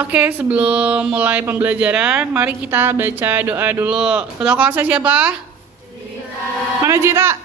Oke, sebelum mulai pembelajaran, mari kita baca doa dulu. Ketua kelasnya siapa? Jita. Mana Jita?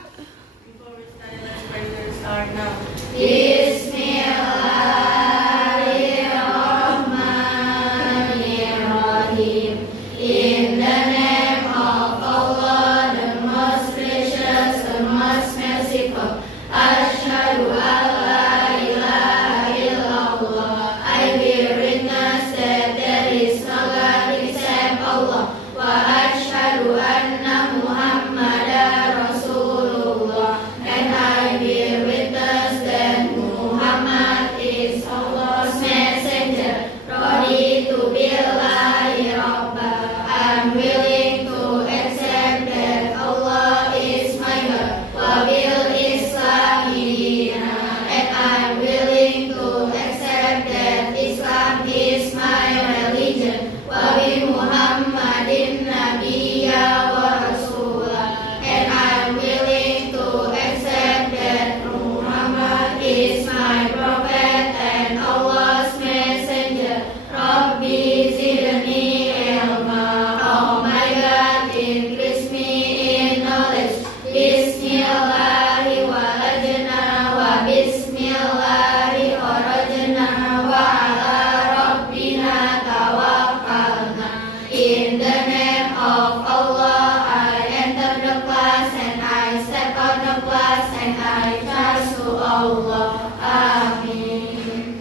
Bismillahirrahmanirrahim. In the name of Allah, the most gracious, the most merciful. Asyhadu an la ilaha illallah. I bear witness that there is no God except Allah. Wa asyhadu anna Muhammadan Rasulullah. And I bear witness that Muhammad is Allah's messenger. Raditu billahi rabba. I'm willing to accept that Allah is my God. Wa bil Islami dina. And I'm willing to accept that Islam is my religion. Wa bi Muhammadin nabiyya wa rasulah. And I'm willing to accept that Muhammad is my prophet and Allah's messenger. Rabbi zidni ilma. Oh my God, increase me in knowledge. Bismillahi walajna wa bismillahi kharajna wa ala rabbina tawakkalna. In the name of Allah, I enter the class and I step out the class and I trust to Allah. Amin.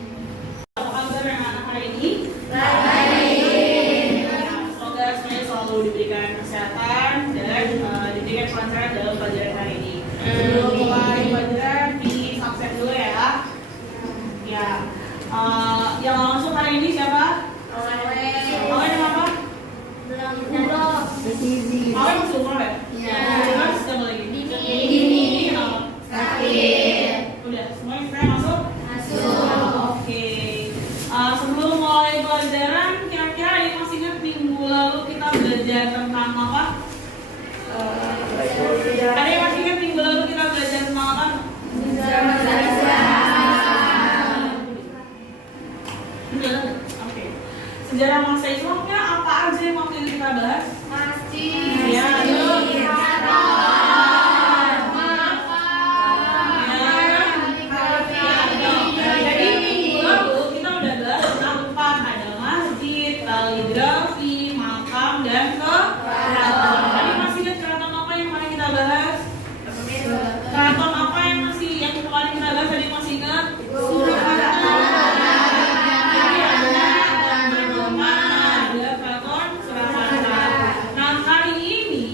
Apa kabar anak-anak hari ini? Baik. Semoga semuanya selalu diberikan kesehatan dan diberikan kelancaran dalam pelajaran hari ini. Sebelum mulai pelajaran, di subscribe dulu ya. Ya, yang langsung hari ini siapa? Awalnya nama apa? Awalnya masuk umroh ya? Iya. Terus siapa lagi? Dini. Sakit. Udah, semuanya kita masuk? Oke. Sebelum mulai pelajaran, kira-kira ada yang masih ingat minggu lalu kita belajar tentang apa? Ada yang masih ingat minggu lalu kita belajar tentang apa? Oke. Sejarah masa Islamnya apa aja yang waktu itu kita bahas? Ya, Jadi minggu lalu kita udah bahas tentang empat, ada masjid, kaligrafi, makam, dan keraton. Tadi masih ingat keraton apa yang kemarin kita bahas? Keraton apa yang kemarin kita bahas? Tadi masih ingat? Surakarta. Jadi ada keraton Surakarta. Nah, hari ini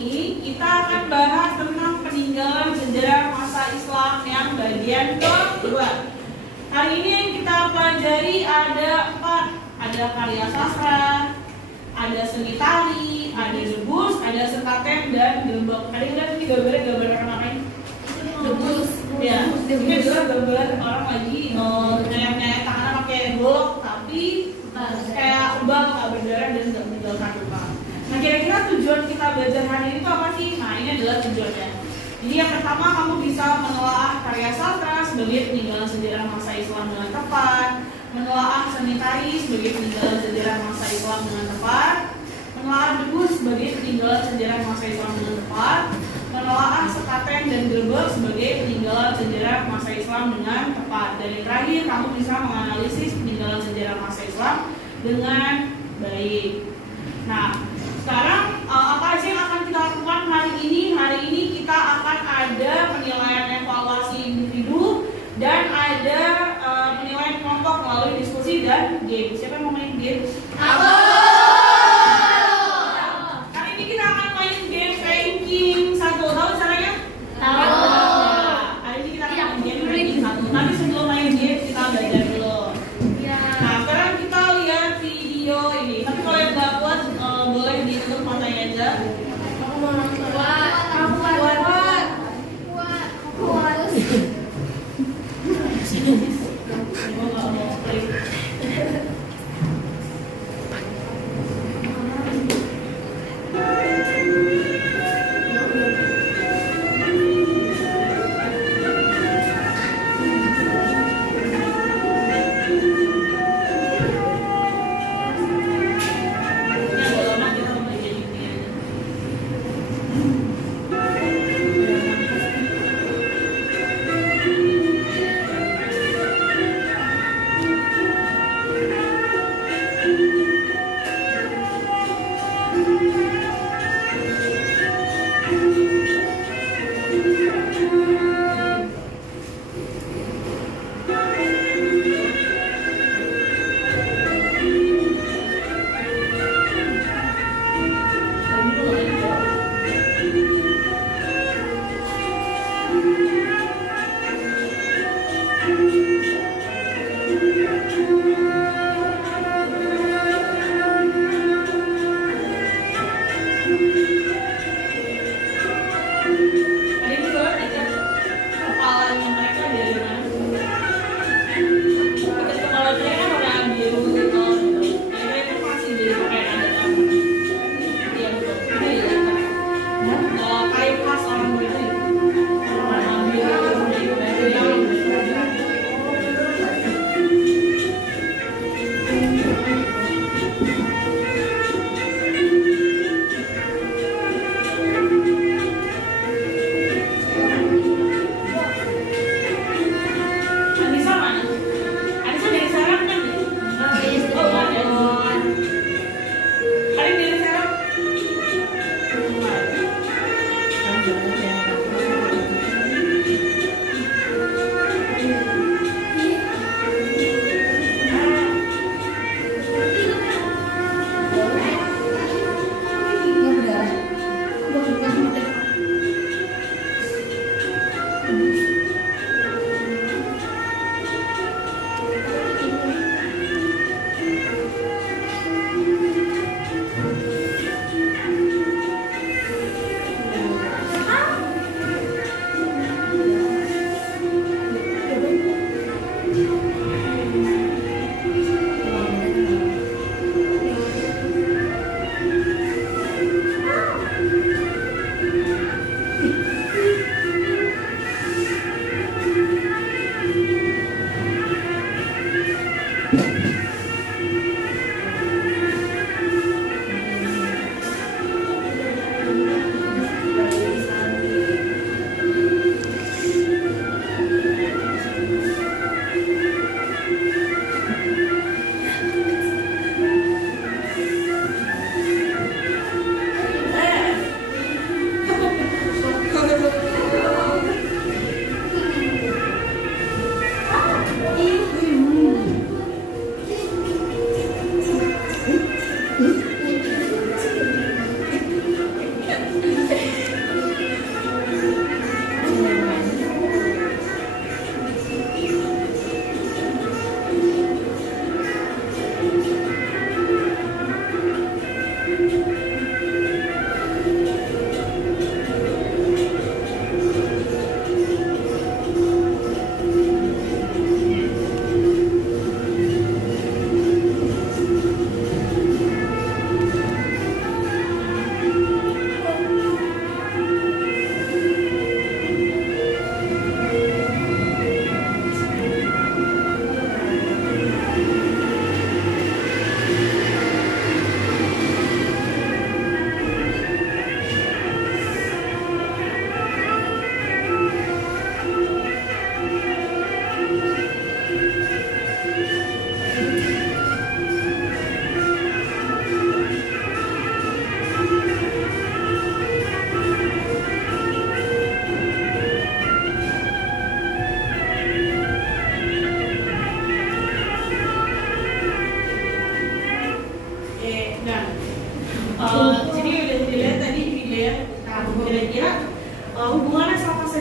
kita akan bahas tentang peninggalan sejarah masa Islam yang bagian kedua. Hari ini yang kita pelajari ada 4. Ada karya sastra, ada seni tari, ada debus, ada sekaten, dan gembok. Ada yang lihat ini gambar orang ngapain? Debus. Ya, ini adalah gambar orang lagi nyayat-nyayat tangannya pakai golok, tapi kayak ubah nggak berdarah dan nggak meninggalkan luka. Nah, kira-kira tujuan kita belajar hari ini itu apa sih? Nah, ini adalah tujuannya. Jadi yang pertama, kamu bisa menelaah karya sastra sebagai peninggalan sejarah masa Islam dengan tepat, menelaah seni tari sebagai peninggalan sejarah masa Islam dengan tepat, menelaah debus sebagai peninggalan sejarah masa Islam dengan tepat, menelaah sekaten dan gerbek sebagai peninggalan sejarah masa Islam dengan tepat. Dan yang terakhir, kamu bisa menganalisis peninggalan sejarah masa Islam dengan baik. Nah, sekarang apa aja yang akan kita lakukan hari ini? Hari ini kita akan ada penilaian evaluasi individu dan ada penilaian kelompok melalui diskusi dan game. Siapa yang mau main game? Aku. Hari ini kita akan main game ranking 1. Tahu caranya? Tahu. Nah, hari ini kita akan main game ranking 1. Tapi sebelum main game kita belajar dulu. Nah, sekarang kita lihat video ini. Tapi kalau yang nggak kuat boleh ditutup matanya aja.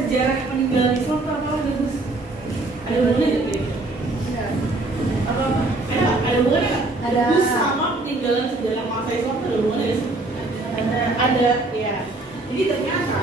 sejarah peninggalan Islam apa Gus? Ada hubungannya nggak tuh? Apa? Ada hubungannya nggak? Ada. Gus sama peninggalan sejarah masa Islam ada hubungannya nggak sih? Ada, ya. Jadi ternyata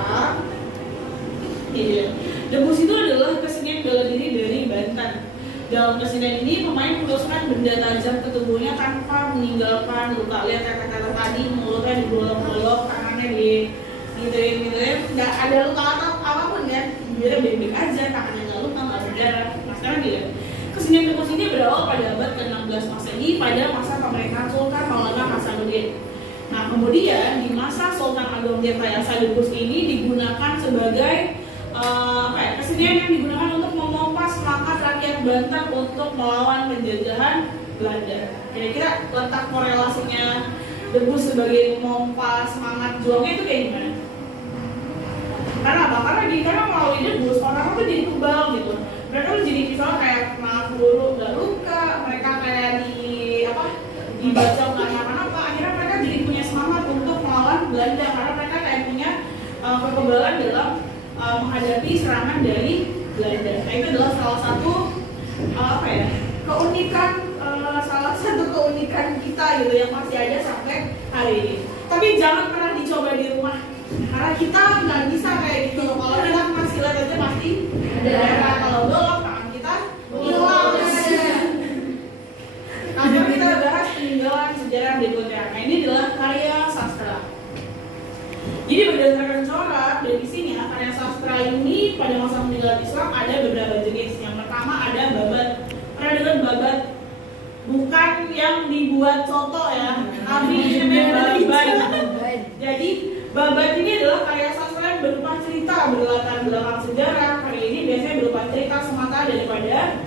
debus itu adalah kesenian bela diri dari Banten. Dalam kesenian ini pemain menusukkan benda tajam ke tubuhnya tanpa meninggalkan luka. Lihat kata-kata tadi, mulutnya digolok-golok, tangannya digituin, nggak ada luka atau apapun ya. Biar baik-baik aja, tangannya nggak luka, nggak berdarah. Nah sekarang dia kesenian debus ini berawal pada abad ke-16 Masehi pada masa pemerintahan Sultan Maulana Hasanuddin. Nah kemudian di masa Sultan Agung Tirtayasa debus ini digunakan sebagai kesenian yang digunakan untuk memompas semangat rakyat Banten untuk melawan penjajahan Belanda. Kira-kira letak korelasinya debus sebagai memompas semangat juangnya itu kayak gimana? Karena apa? Karena melalui debus orang tuh jadi kebal gitu. Mereka tuh jadi misalnya kayak kena peluru nggak luka, mereka kayak dibaca nggak apa-apa. Akhirnya mereka jadi punya semangat untuk melawan Belanda karena mereka kayak punya kekebalan dalam menghadapi serangan dari Belanda. Nah itu adalah salah satu keunikan kita gitu yang masih ada sampai hari ini. Tapi jangan pernah dicoba di rumah karena kita nggak bisa kayak gitu. Kalau kita masih lihat aja pasti ada. Kalau belum tangan kita hilang. Nah kita bahas peninggalan sejarah berikutnya. Nah ini adalah karya sastra. Jadi berdasarkan corak dan isinya, karya sastra ini pada masa peninggalan Islam ada beberapa jenis. Yang pertama ada babat. Pernah dengar babat? Bukan yang dibuat soto ya, tapi ini memang babat. Jadi babat ini adalah karya sastra yang berupa cerita berlatar belakang sejarah. Karya ini biasanya berupa cerita semata daripada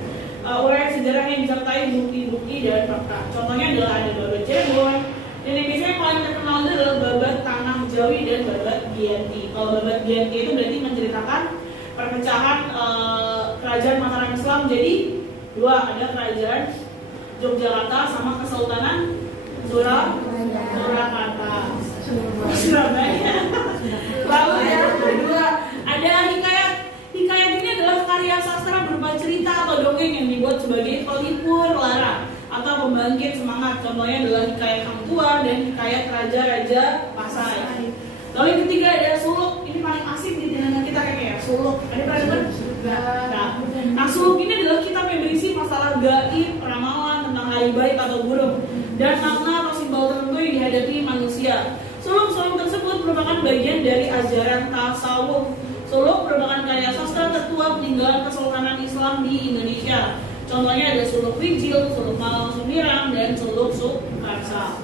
uraian sejarah yang disertai bukti-bukti dan fakta. Contohnya adalah ada babat Cirebon. Dan yang biasanya paling terkenal adalah babat Tanah Jawi dan babat Giyanti. Kalau babat Giyanti itu berarti menceritakan perpecahan kerajaan Mataram Islam. Jadi dua, ada kerajaan Yogyakarta sama Kesultanan Surakarta. Surabaya. Lalu yang kedua ada hikayat. Hikayat ini adalah karya sastra berupa cerita atau dongeng yang dibuat sebagai pelipur lara atau pembangkit semangat. Contohnya adalah hikayat Hang Tuah dan hikayat raja-raja Pasai. Lalu yang ketiga ada suluk. Ini paling asik di telinga kita kayaknya ya, suluk. Ada pernah dengar? Nah, suluk ini adalah kitab yang berisi masalah gaib, ramalan tentang hari baik atau buruk dan makna atau simbol tertentu yang dihadapi manusia. Suluk-suluk tersebut merupakan bagian dari ajaran tasawuf. Suluk merupakan karya sastra tertua peninggalan Kesultanan Islam di Indonesia. Contohnya ada suluk Wijil, suluk Malang Sumirang, dan suluk Sukarsa.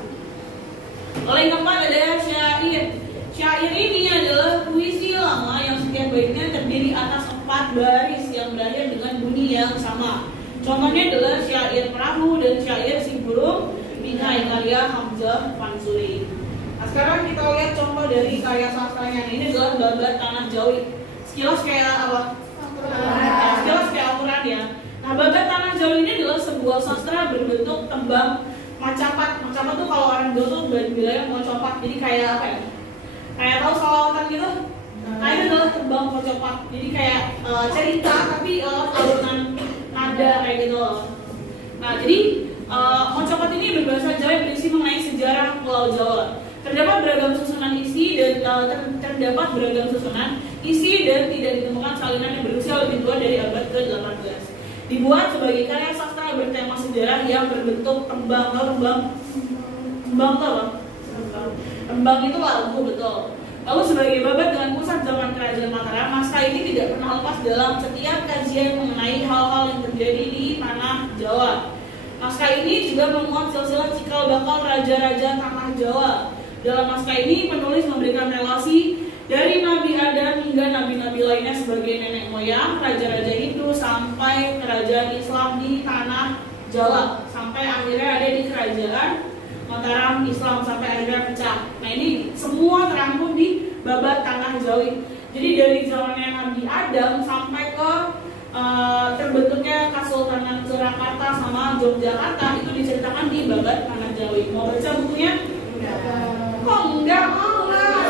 Lalu yang keempat ada syair. Syair ini adalah puisi lama yang setiap baitnya terdiri atas 4 baris yang berakhir dengan bunyi yang sama. Contohnya adalah syair Perahu dan syair Si Burung Pinai karya Hamzah Fansuri. Nah, sekarang kita lihat contoh dari karya sastranya. Ini adalah babat Tanah Jawi. Sekilas kayak apa? Sekilas kayak Al-Quran ya. Nah, babat Tanah Jawi ini adalah sebuah sastra berbentuk tembang macapat. Macapat tuh kalau orang Jawa tuh bilangnya mau copat. Jadi kayak apa ya? Kayak tahu salawatan gitu. Nah itu adalah tembang mocopat. Jadi kayak cerita tapi alunan nada kayak gitu. Nah jadi mocopat ini berbahasa Jawa yang berisi mengenai sejarah Pulau Jawa. Terdapat beragam susunan isi dan tidak ditemukan salinan yang berusia lebih tua dari abad ke-18. Dibuat sebagai karya sastra bertema sejarah yang berbentuk tembang. Tembang itu lagu, betul. Lalu sebagai babat dengan pusat zaman kerajaan Mataram, naskah ini tidak pernah lepas dalam setiap kajian mengenai hal-hal yang terjadi di tanah Jawa. Naskah ini juga memuat silsilah cikal bakal raja-raja tanah Jawa. Dalam naskah ini penulis memberikan relasi dari Nabi Adam hingga nabi-nabi lainnya sebagai nenek moyang raja-raja Hindu sampai kerajaan Islam di tanah Jawa, sampai akhirnya ada di kerajaan Mataram Islam sampai akhirnya pecah. Nah ini semua terangkum di babat Tanah Jawi. Jadi dari zamannya Nabi Adam sampai ke terbentuknya Kesultanan Surakarta sama Yogyakarta itu diceritakan di babat Tanah Jawi. Mau baca bukunya? Kok enggak mau lah.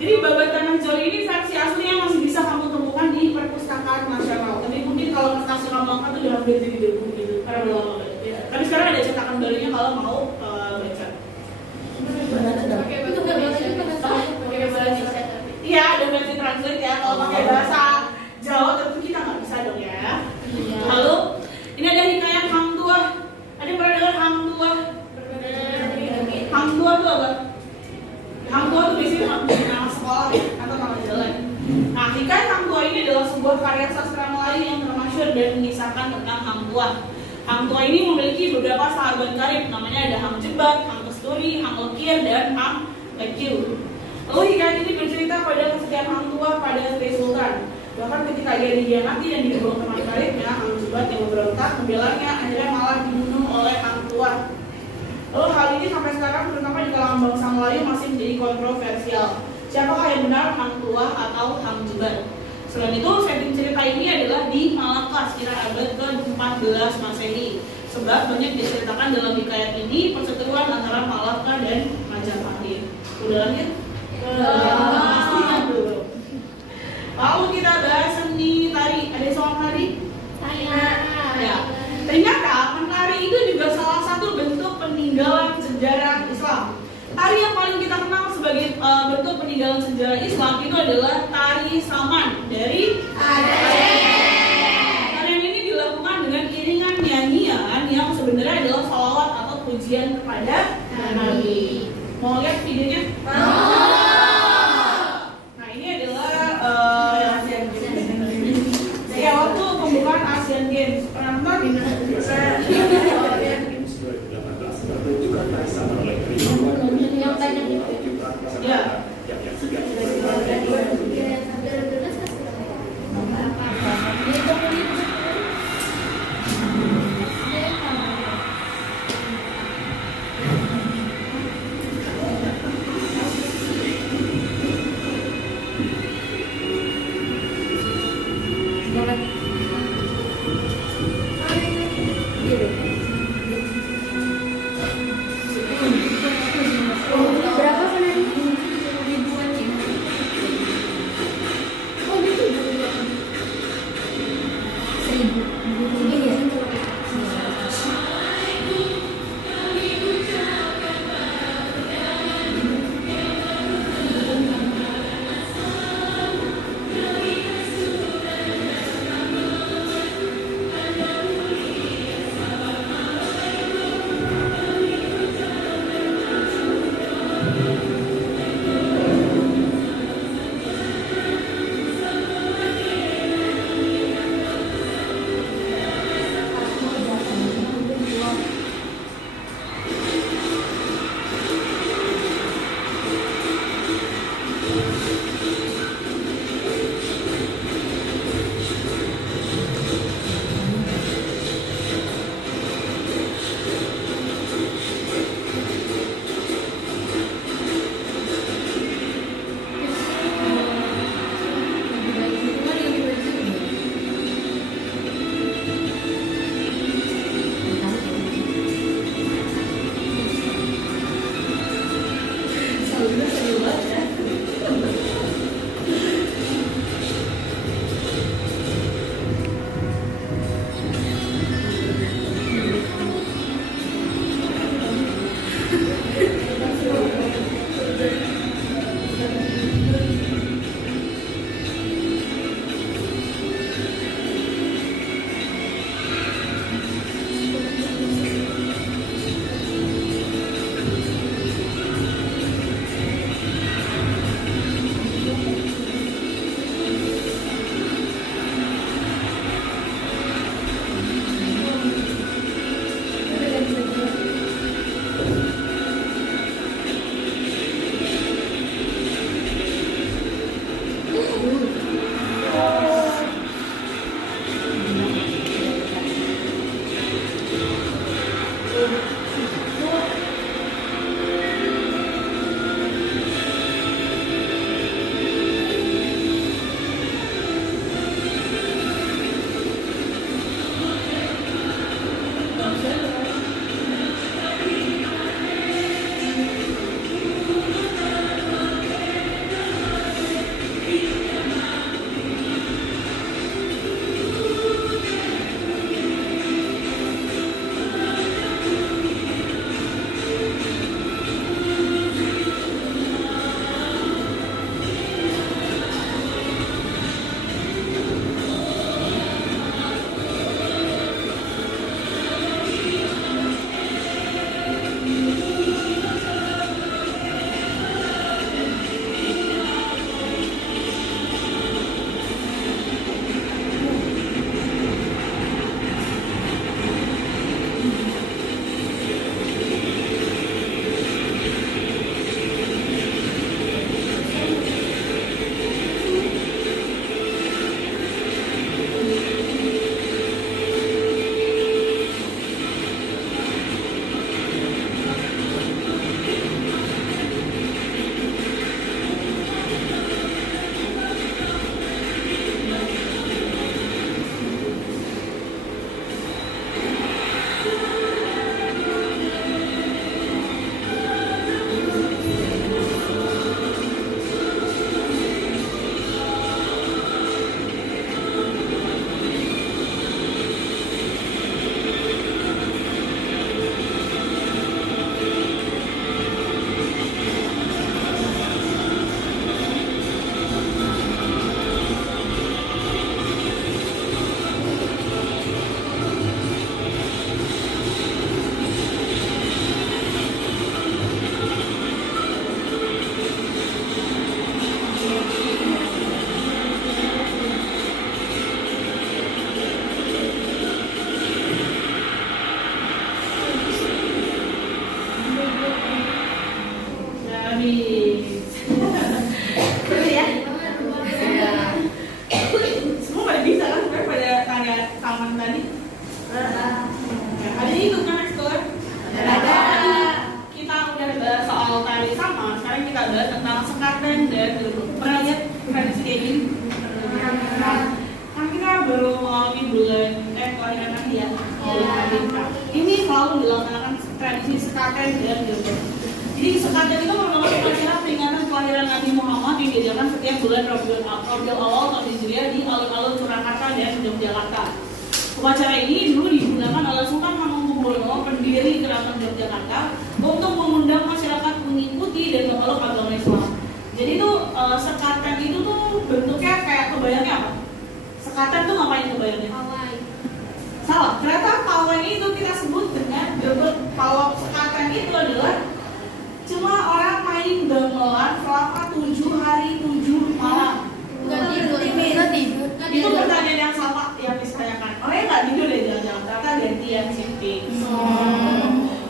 Jadi babat Tanah Jawi ini versi asli kakak suka mangka tuh udah hampir jadi buku gitu karena belum lama banget ya. Tapi sekarang ada cetakan barunya kalau mau baca. Pakai bahasa. Iya, ada versi translate ya. Kalau pakai bahasa Jawa tentu kita nggak bisa dong ya. Lalu ini ada hikayat Hang Tuah. Ada yang pernah dengar Hang Tuah? Hang Tuah itu apa? Hang Tuah itu biasanya nama sekolah ya, atau nama jalan. Nah, hikayat Hang Tuah ini adalah sebuah karya sastra Melayu yang termasyhur dan mengisahkan tentang Hang Tuah. Hang Tuah ini memiliki beberapa sahabat karib, namanya ada Hang Jebat, Hang Kesturi, Hang Lekir, dan Hang Lekyu. Lalu hikayat ini bercerita pada kesetiaan Hang Tuah pada Sri Sultan. Bahkan ketika ia dihianati dan dibuang teman karibnya, Hang Jebat yang memberontak membelanya akhirnya malah dibunuh oleh Hang Tuah. Lalu hal ini sampai sekarang terutama di kalangan bangsa Melayu masih menjadi kontroversial. Siapakah yang benar, Hang Tuah atau Hang Jebat? Selain itu, setting cerita ini adalah di Malaka sekitar abad ke-14 Masehi. Sebab banyak diceritakan dalam hikayat ini perseteruan antara Malaka dan Majapahit. Udah lanjut? Lalu kita bahas seni tari. Ada soal tari? Ya. Ternyata menari itu juga salah satu bentuk peninggalan sejarah Islam. Tari yang paling kita kenal sebagai bentuk peninggalan sejarah Islam itu adalah tari Saman dari Aceh. Tarian ini dilakukan dengan iringan nyanyian yang sebenarnya adalah sholawat atau pujian kepada Nabi. Mau lihat videonya? Nah, ini adalah Asian Games. Ya, waktu pembukaan Asian Games. Pernah nonton? Ya. dilaksanakan tradisi sekaten dan gerbek. Jadi sekaten itu merupakan upacara peringatan kelahiran Nabi Muhammad yang diadakan setiap bulan Rabiul Awal tahun Hijriah di alun-alun Surakarta dan Yogyakarta. Upacara ini dulu digunakan oleh Sultan Hamengkubuwono, pendiri Keraton Yogyakarta, untuk mengundang masyarakat mengikuti dan memeluk agama Islam. Jadi itu sekaten itu tuh bentuknya kayak kebayangnya apa? Sekaten tuh ngapain kebayangnya? Pawai. Salah, ternyata pawai itu kita sebut dengan gerbek. Pawai sekaten itu adalah cuma orang main gamelan selama 7 hari 7 malam. Nggak tidur. Itu pertanyaan yang sama yang ditanyakan. Orangnya nggak tidur ya jangan-jangan, ternyata gantian shifting.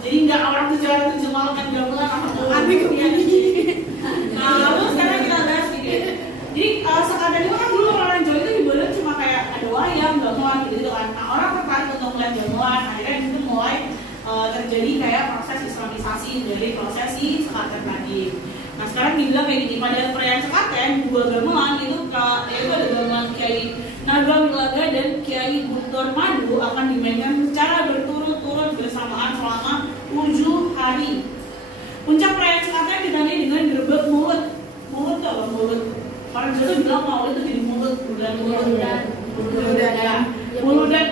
Jadi nggak orang 7 hari 7 malam main gamelan sama gantian. Nah, lalu sekarang kita bahas sedikit. Jadi sekaten itu kan dulu orang Jawa itu ibarat cuma kayak ada wayang, gamelan gitu kan. Nah, orang tertarik untuk melihat gamelan, akhirnya itu mulai terjadi kayak proses islamisasi dari prosesi sekaten tadi. Nah, sekarang dibilang kayak gini, pada perayaan sekaten, 2 gamelan itu yaitu ada gamelan Kiai Naga Wilaga dan Kiai Guntur Madu akan dimainkan secara berturut-turut bersamaan selama 7 hari. Puncak perayaan sekaten ditandai dengan gerbek mulut. Mulut tuh apa mulut? Orang Jawa tuh bilang maulid itu jadi mulut, muludan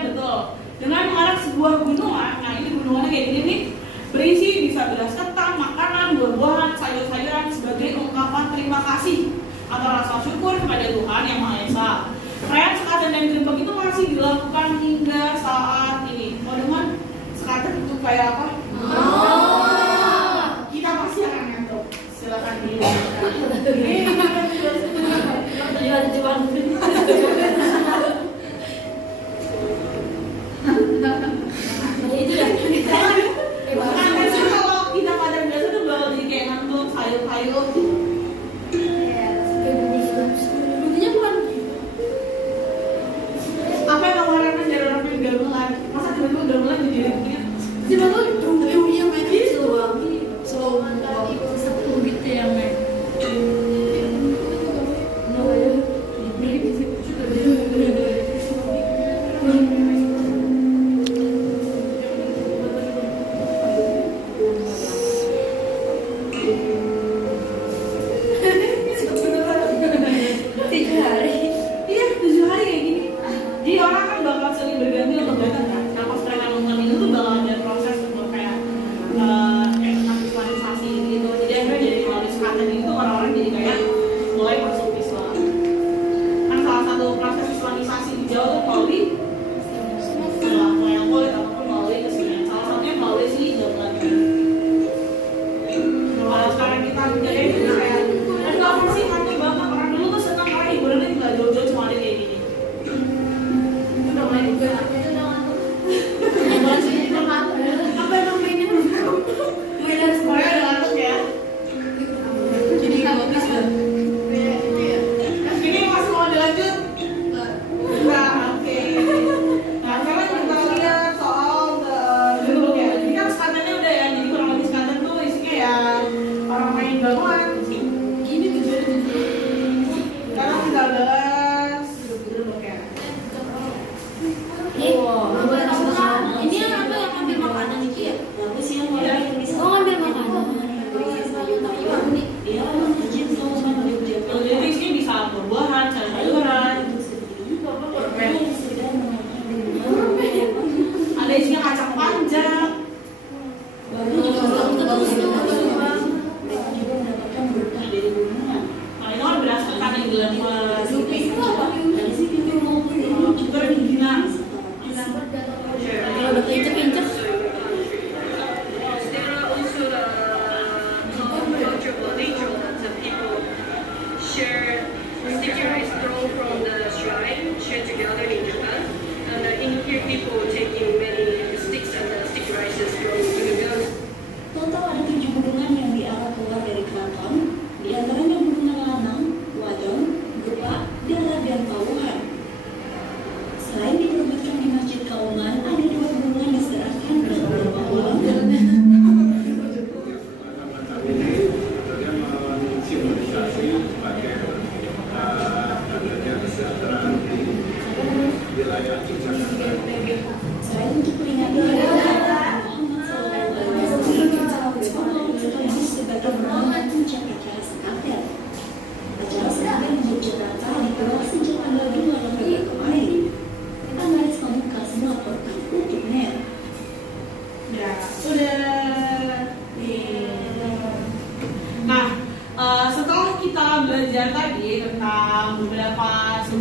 betul. Dengan mengarah sebuah gunungan, nah ini gunungannya kayak gini nih, berisi bisa beras ketan, makanan, buah-buahan, sayur-sayuran sebagai ungkapan terima kasih atau rasa syukur kepada Tuhan Yang Maha Esa. Perayaan sekaten dan gerbek itu masih dilakukan hingga saat ini. Mau dengar sekaten itu kayak apa? Kita pasti akan ngantuk. Silakan kalau kita pada biasa tuh bakal jadi kayak ngantuk, hayul-hayul. Bunyinya bukan Apa yang kamu harapkan dari orang yang gamelan? Masa tiba-tiba gamelan jadi begini? tiba-tiba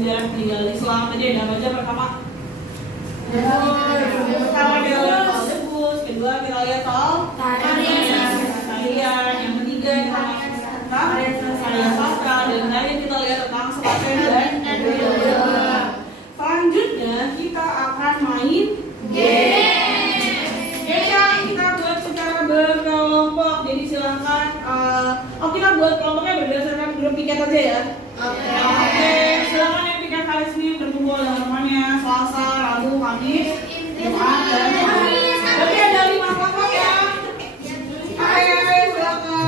sejarah peninggalan Islam. Tadi ada apa aja pertama? Pertama kita lihat soal debus, kedua kita lihat soal tarian, yang ketiga tarian sastra, dan tadi kita lihat tentang sepaten dan budaya. Selanjutnya kita akan main game. Kita buat secara berkelompok. Jadi silakan. Kita buat kelompoknya berdasarkan grup piket aja ya. Oke. Silakan yang piket hari Senin berkumpul dengan temannya, Selasa, Rabu, Kamis, Jumat, dan Jumat. Berarti ada 5 kelompok ya. Oke, silakan.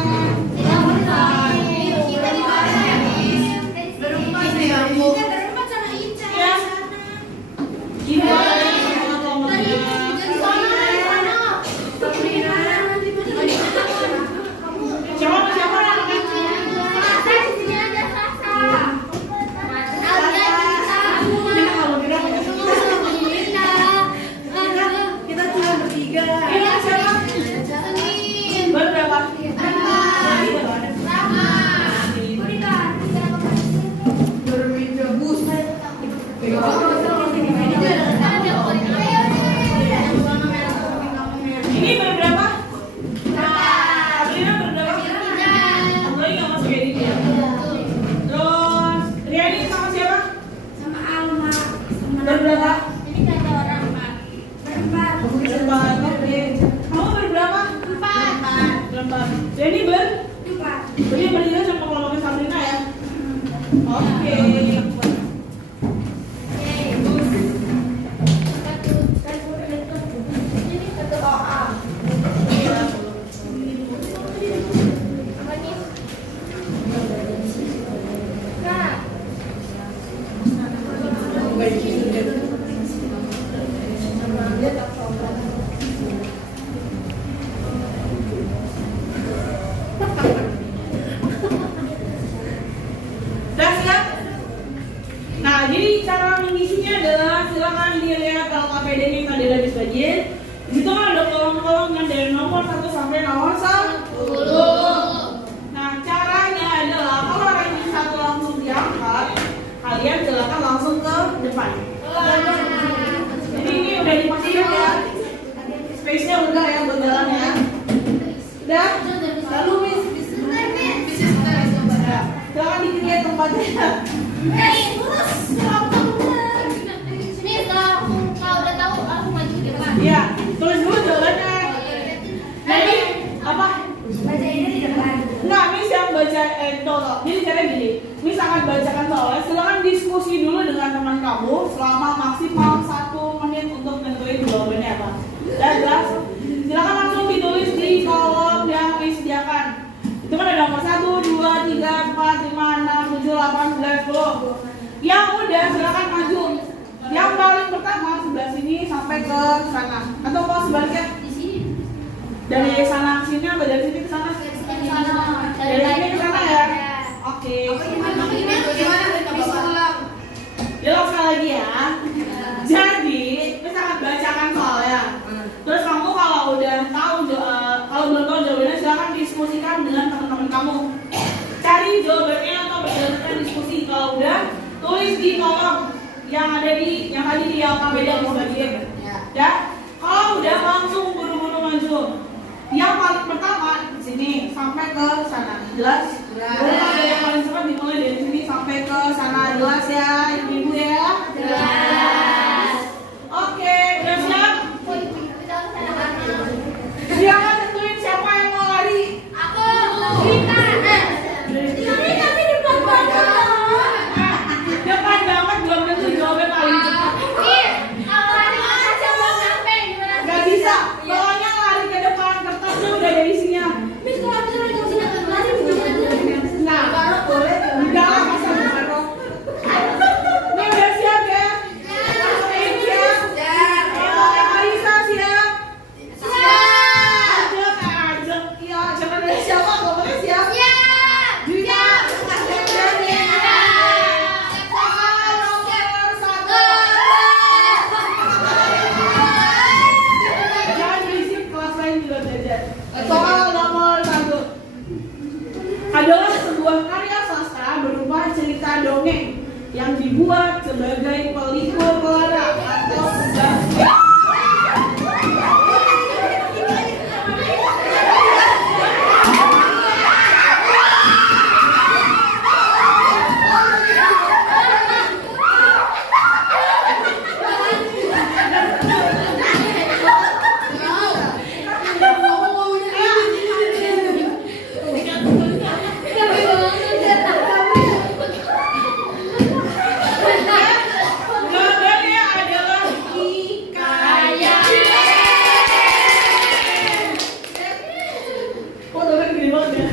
Nah, sebagai pelipur atau pendamping. Gambarnya adalah hikayat. Oh, gambar gede banget ya.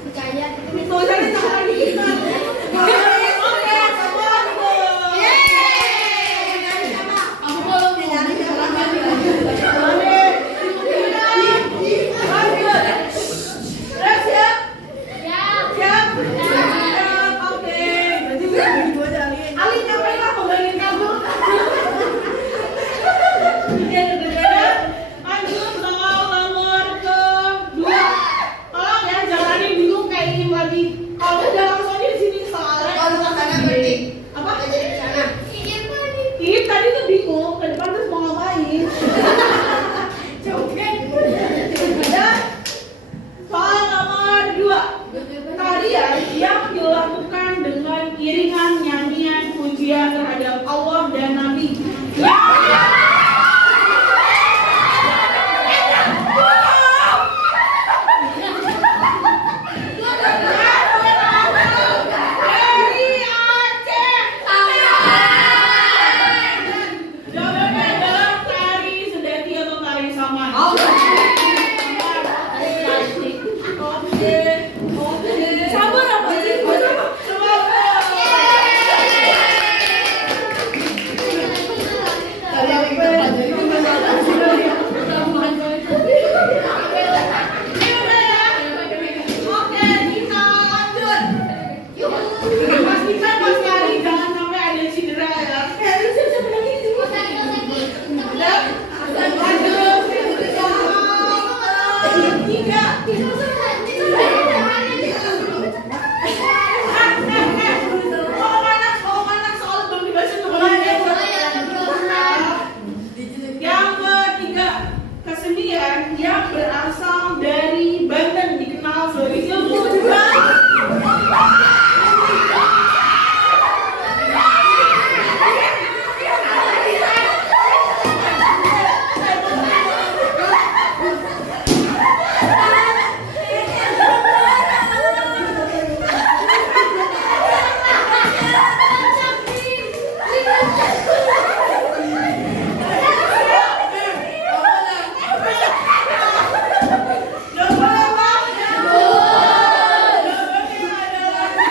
Percaya. Tulisannya sama lagi kita. Oke, semua dulu. Aku belum Siap, siap. Ya. Siap? Siap, oke. Berarti gue bagi dua aja, Ali. Ali, ngapain lah pembanding kamu? Ya, deg-degan. Lanjut soal nomor kedua. Tolong ya, jangan ada yang bingung kayak ini lagi. Kalau udah langsung aja di sini soalnya. Apa? Ih, tadi tuh bingung, ke depan terus mau ngapain? Oke. Dan soal nomor 2. Tarian yang dilakukan dengan iringan nyanyian pujian terhadap Allah dan Nabi. Dari Aceh. Jawabannya adalah tari sedati atau tari saman. Oke. Sabar apa sih? Semangat. Oke, kita lanjut. Pastikan Mas Kari jangan sampai ada cedera ya. Lanjut. Tiga. Mau mana soal belum dibaca tuh. Yang ketiga, kesenian yang berasal dari Banten dikenal sebagai ilmu juga. Jawabannya adalah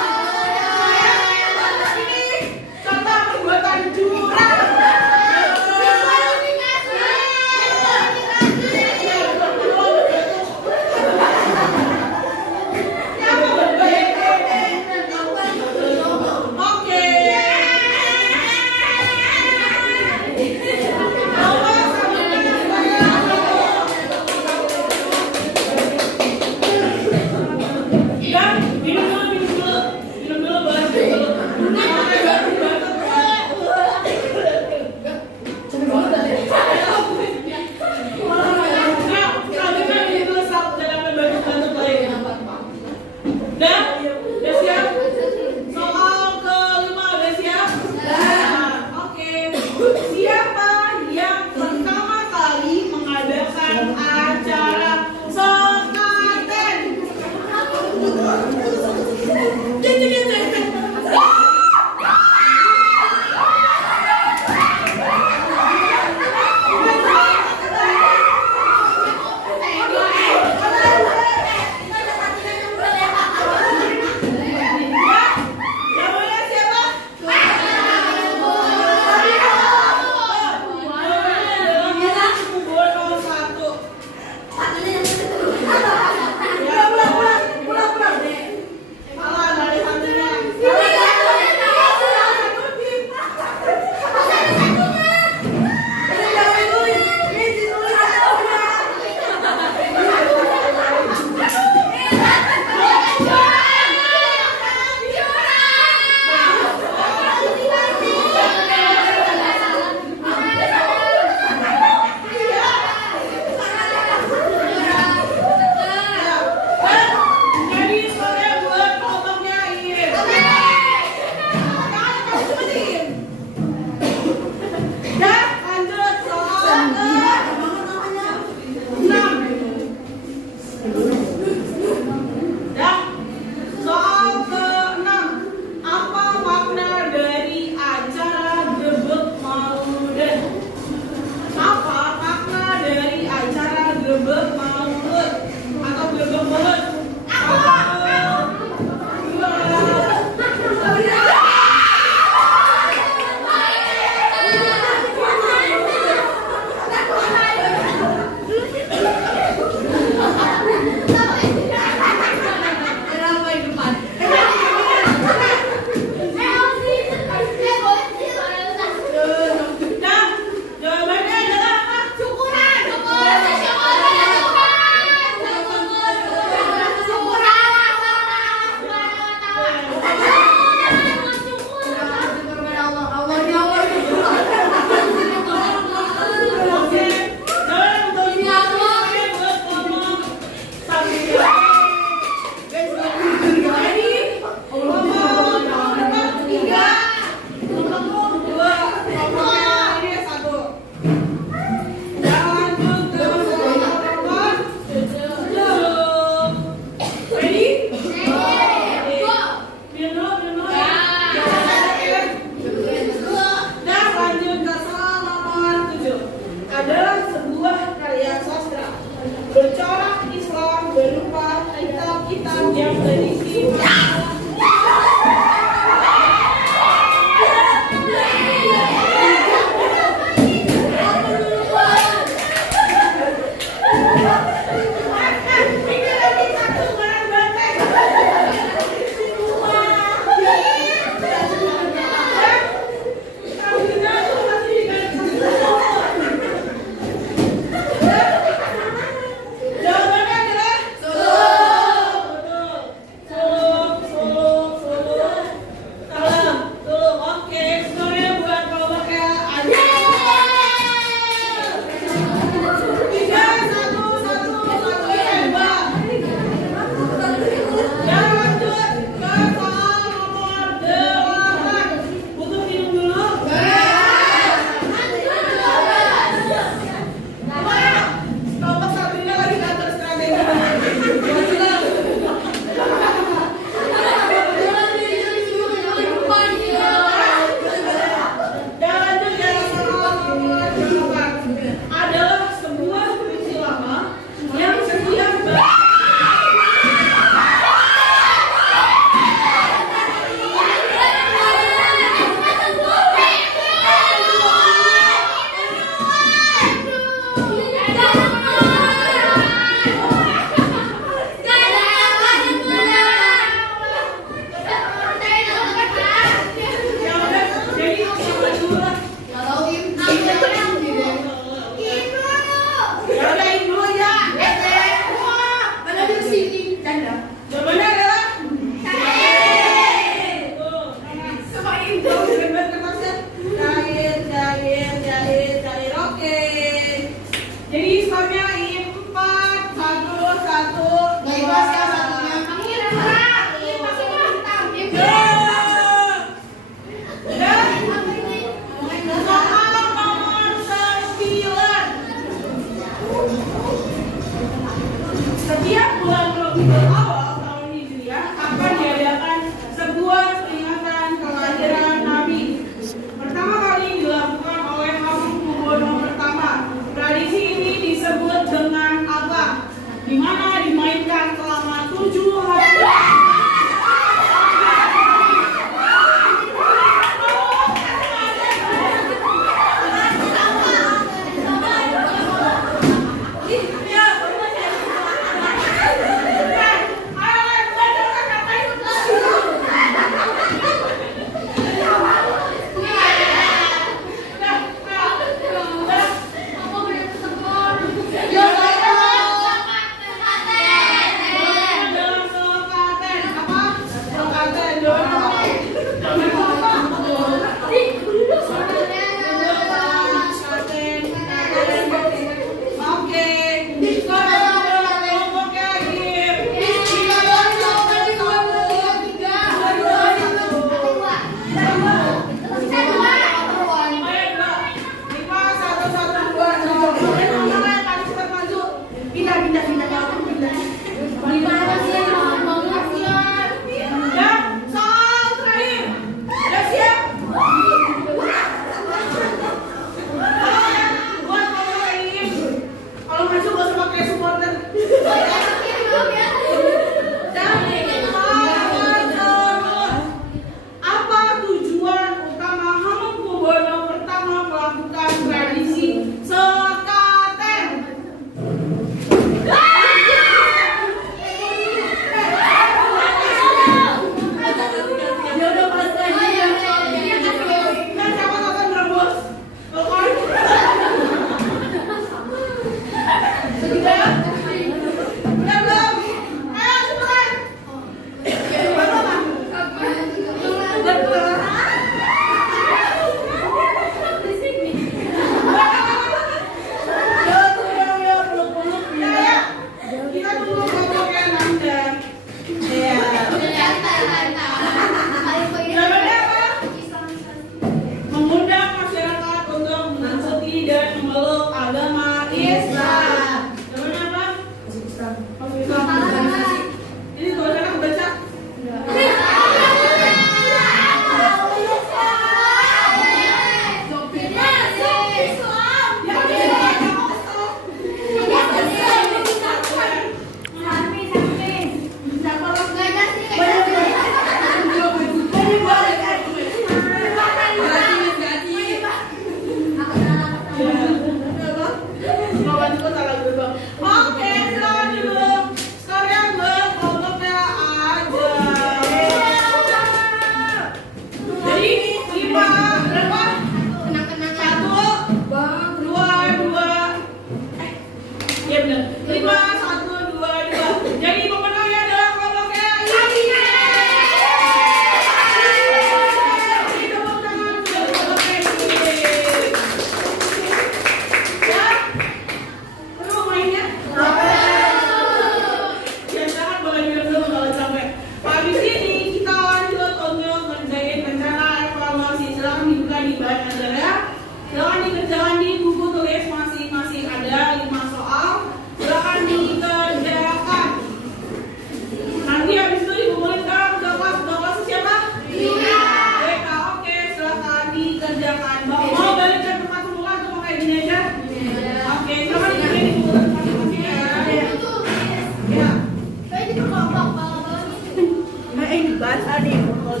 Dah,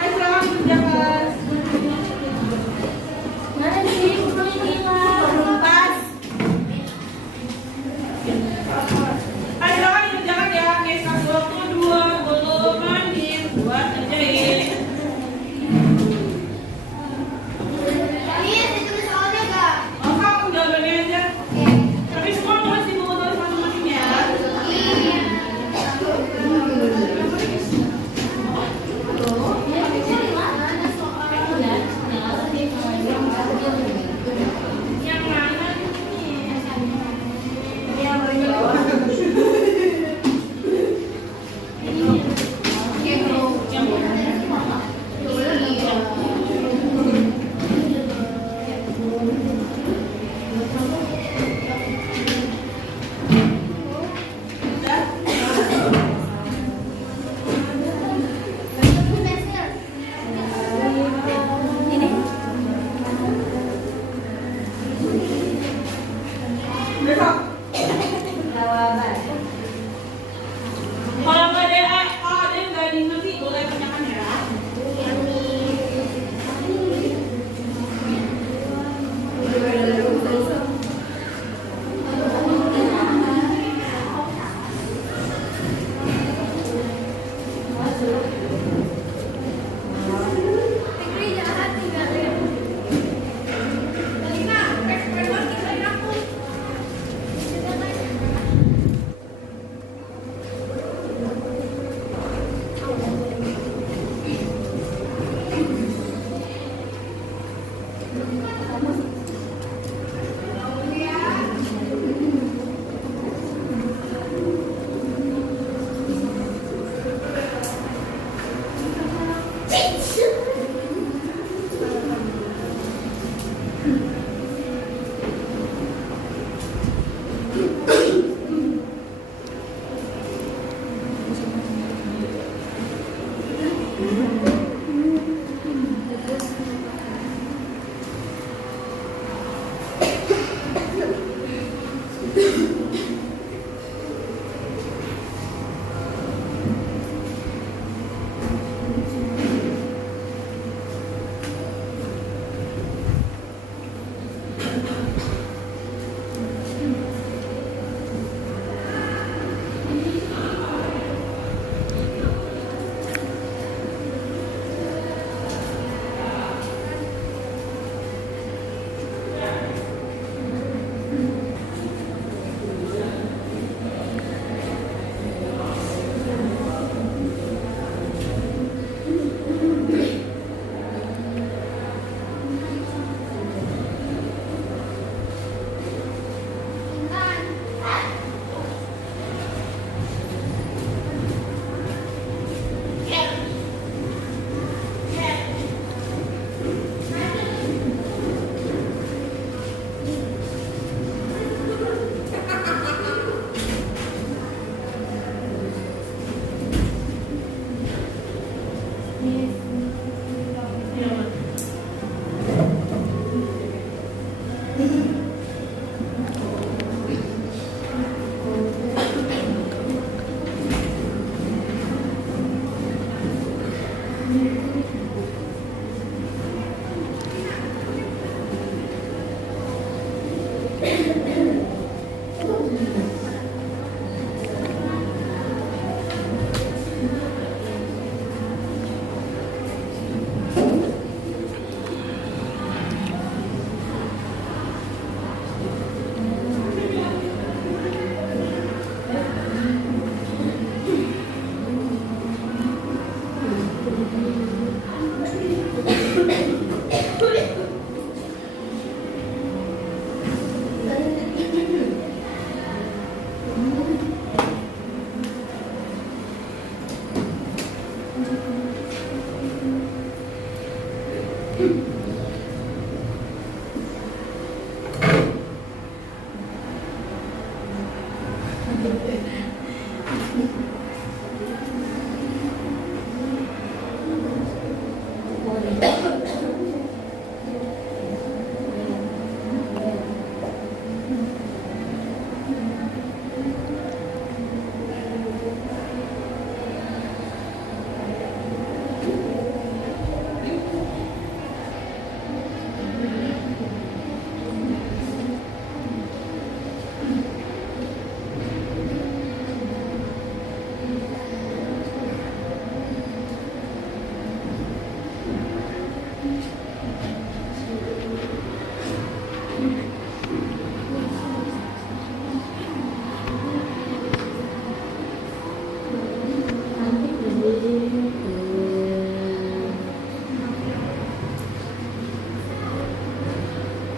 ayo silakan kerjakan. Mana sih? Bukunya hilang. Pas. Ayo silakan dikerjakan ya. Oke, satu waktu dua belum mandir buat kerjain. Iya, ditulis soalnya enggak? Oh, kamu jawabannya aja. Tapi semua nulis di buku tulis masing-masing ya. Yang mana besok? Kalau nggak ada yang nggak ngerti boleh tanyakan ya.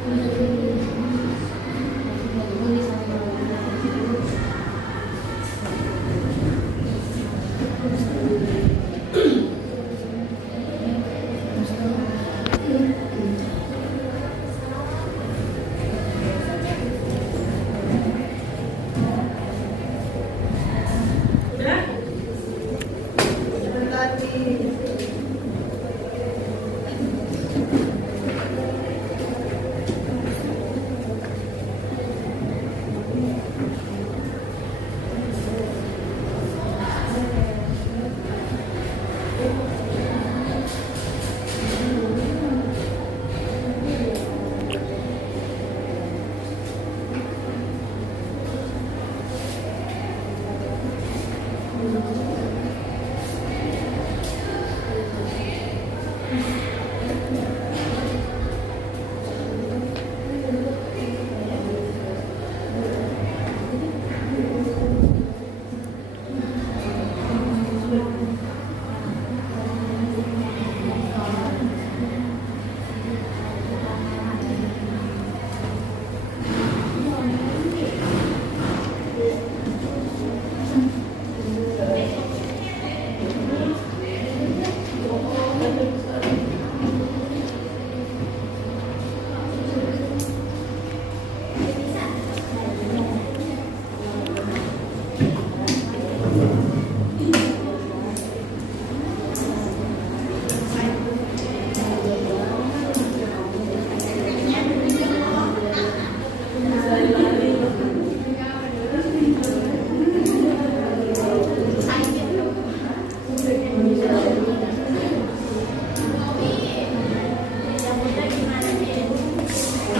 Udah?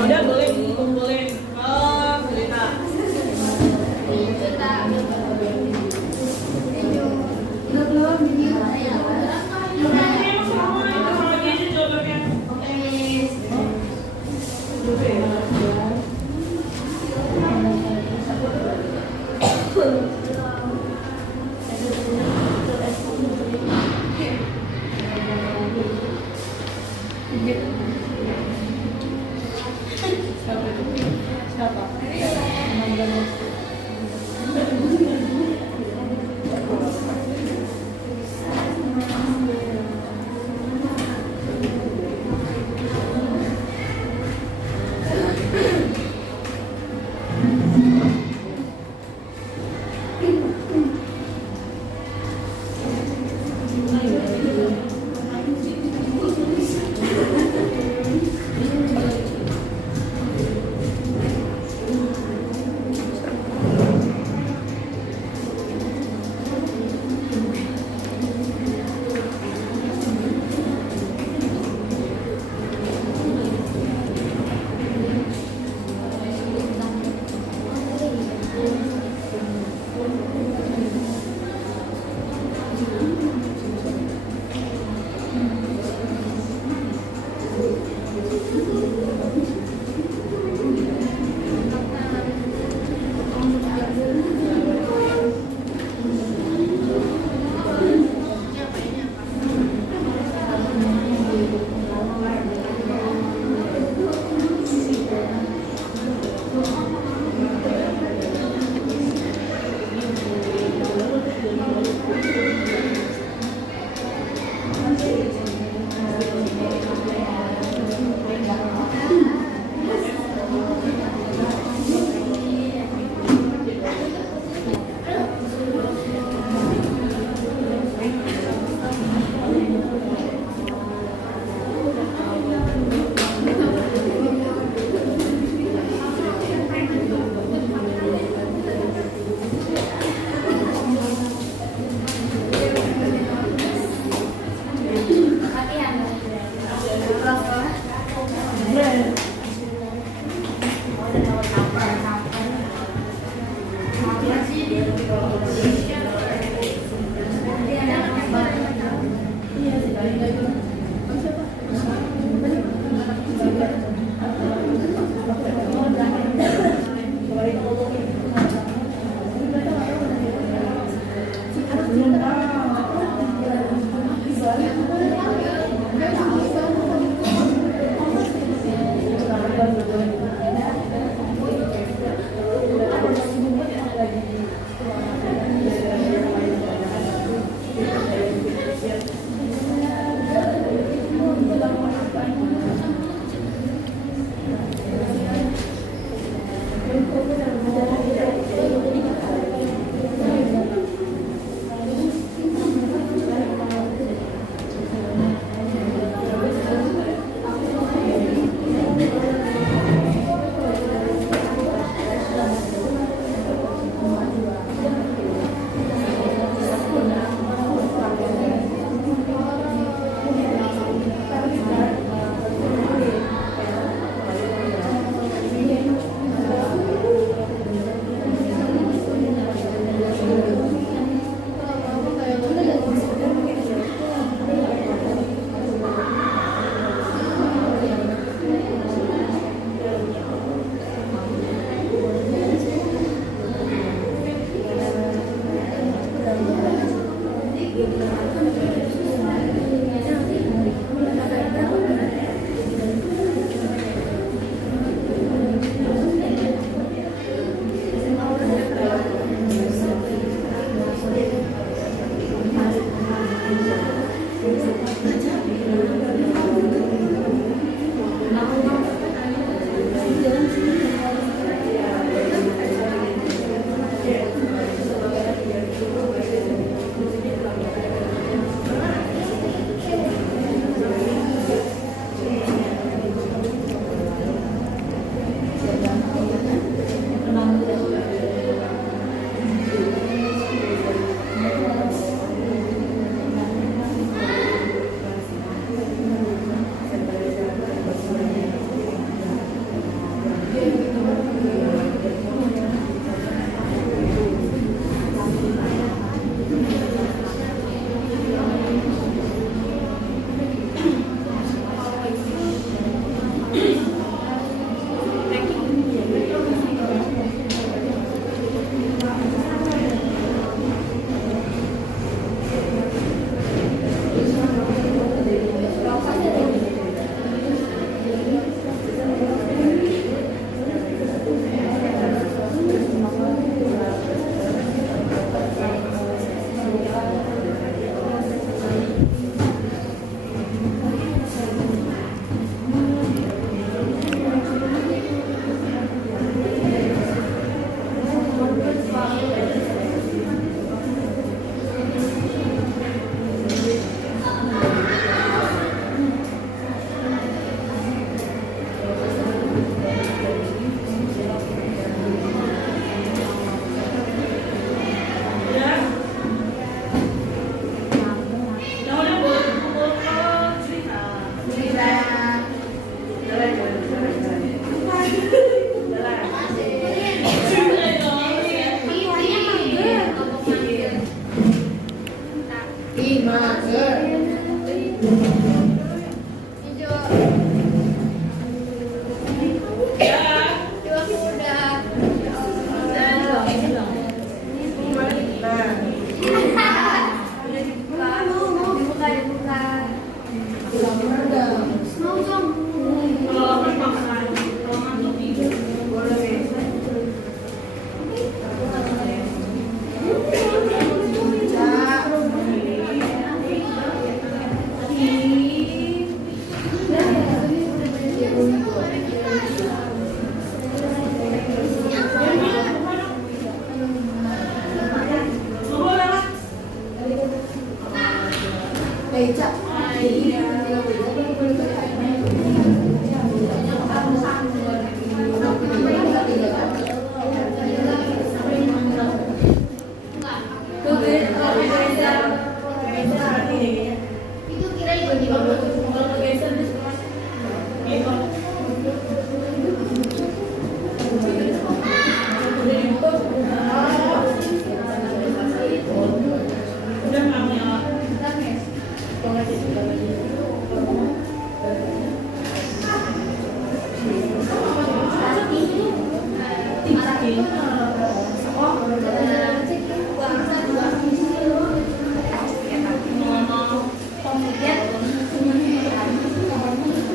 Udah boleh dikumpulin. Oh, cerita. Ini emang semua itu sama dia aja jawabannya.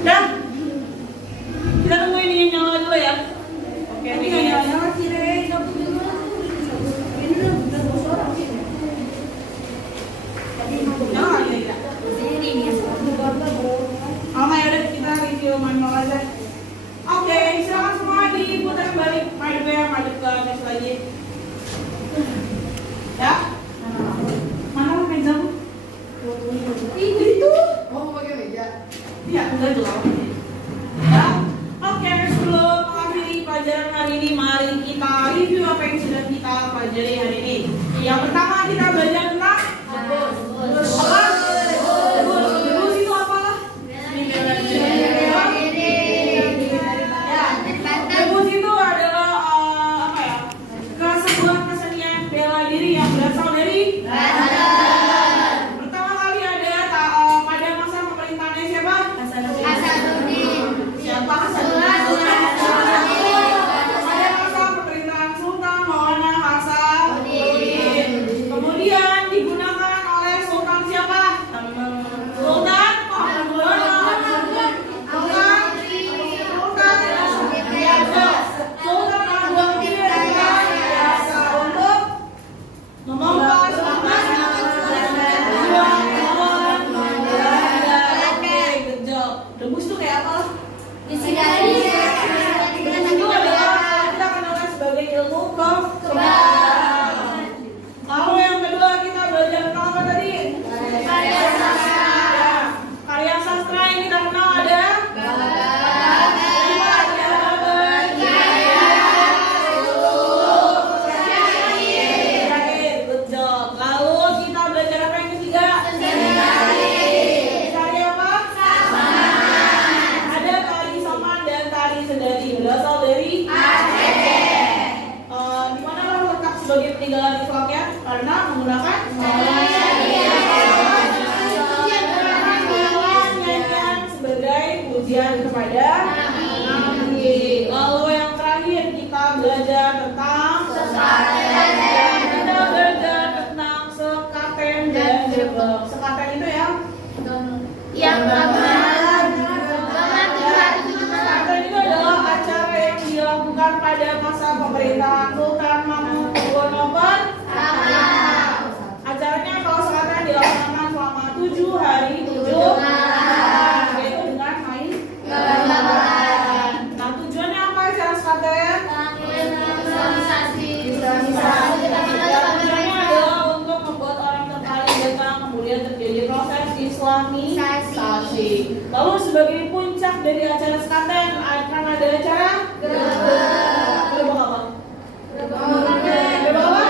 Dah. Kita tungguin ini nyala dulu ya. Oke, ini nggak nyala sih, Rey. Nyala lagi ya? Mama ya udah kita review manual aja. Oke, silakan semua diputar balik. Madep ke next lagi. Ya? Mana meja? Itu. Oh, pakai meja. Iya, udah tuh. Ya. Oke, sebelum mengakhiri pelajaran hari ini, mari kita review apa yang sudah kita pelajari hari ini. Yang pertama kita belajar tentang debus. Debus itu apa? Debus itu adalah apa ya? Sebuah kesenian bela diri yang berasal dari pertama kali ada pada masa pemerintahannya siapa? Siapa Hasanuddin? Pada masa pemerintahan Sultan Maulana Hasanuddin. Kemudian digunakan oleh Sultan siapa? Sultan Sultan Abu'l-Fir biasa untuk memompas debus itu kayak apa? Debus itu adalah kita kenalkan sebagai ilmu kebal. Lalu yang kedua kita belajar tentang apa tadi? Karya sastra yang kita kenal ada good job. Lalu kita belajar apa yang ketiga? Karya apa? Ada tari saman dan tari sendati berasal dari di mana lah letak sebagai peninggalan Islamnya? Karena menggunakan nyanyian sebagai pujian kepada Nabi. Lalu yang terakhir kita belajar tentang kita belajar tentang sekaten dan gerbek. Sekaten itu ya? Sekaten itu adalah acara yang dilakukan pada masa pemerintahan Sultan Hamengkubuwono pertama. Acaranya kalau sekaten dilaksanakan selama 7 hari 7 malam, yaitu dengan main gamelan. Nah, tujuannya apa acara sekaten? Tujuannya adalah untuk membuat orang tertarik datang, kemudian terjadi proses islamisasi. Lalu sebagai puncak dari acara sekaten akan ada acara gerbek apa? Gerbek apa?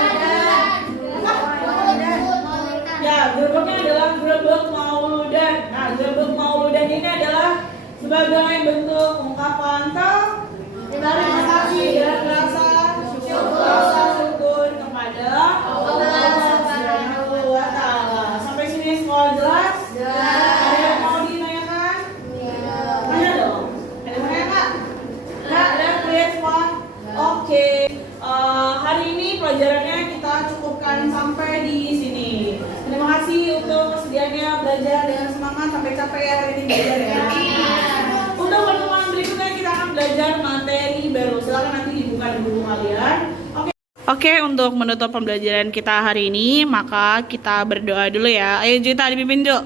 Ya, gerbeknya adalah gerbek mauludan. Nah, gerbek mauludan ini adalah sebagai bentuk ungkapan terima kasih dan rasa syukur kepada Allah Subhanahu wa Ta'ala. Sampai sini sekolah jelas? Ada yang mau dinanyakan? Mana dong? Ada yang nanya Kak? Kak, ada clear semua? Oke. Hari ini pelajarannya kita cukupkan sampai di sini. Terima kasih untuk kesediaannya belajar dengan semangat sampai capek ya hari ini belajar ya. Untuk pertemuan berikutnya kita akan belajar materi baru. Silakan nanti dibuka di buku kalian. Oke, untuk menutup pembelajaran kita hari ini, maka kita berdoa dulu ya. Ayo Juta dipimpin Jo.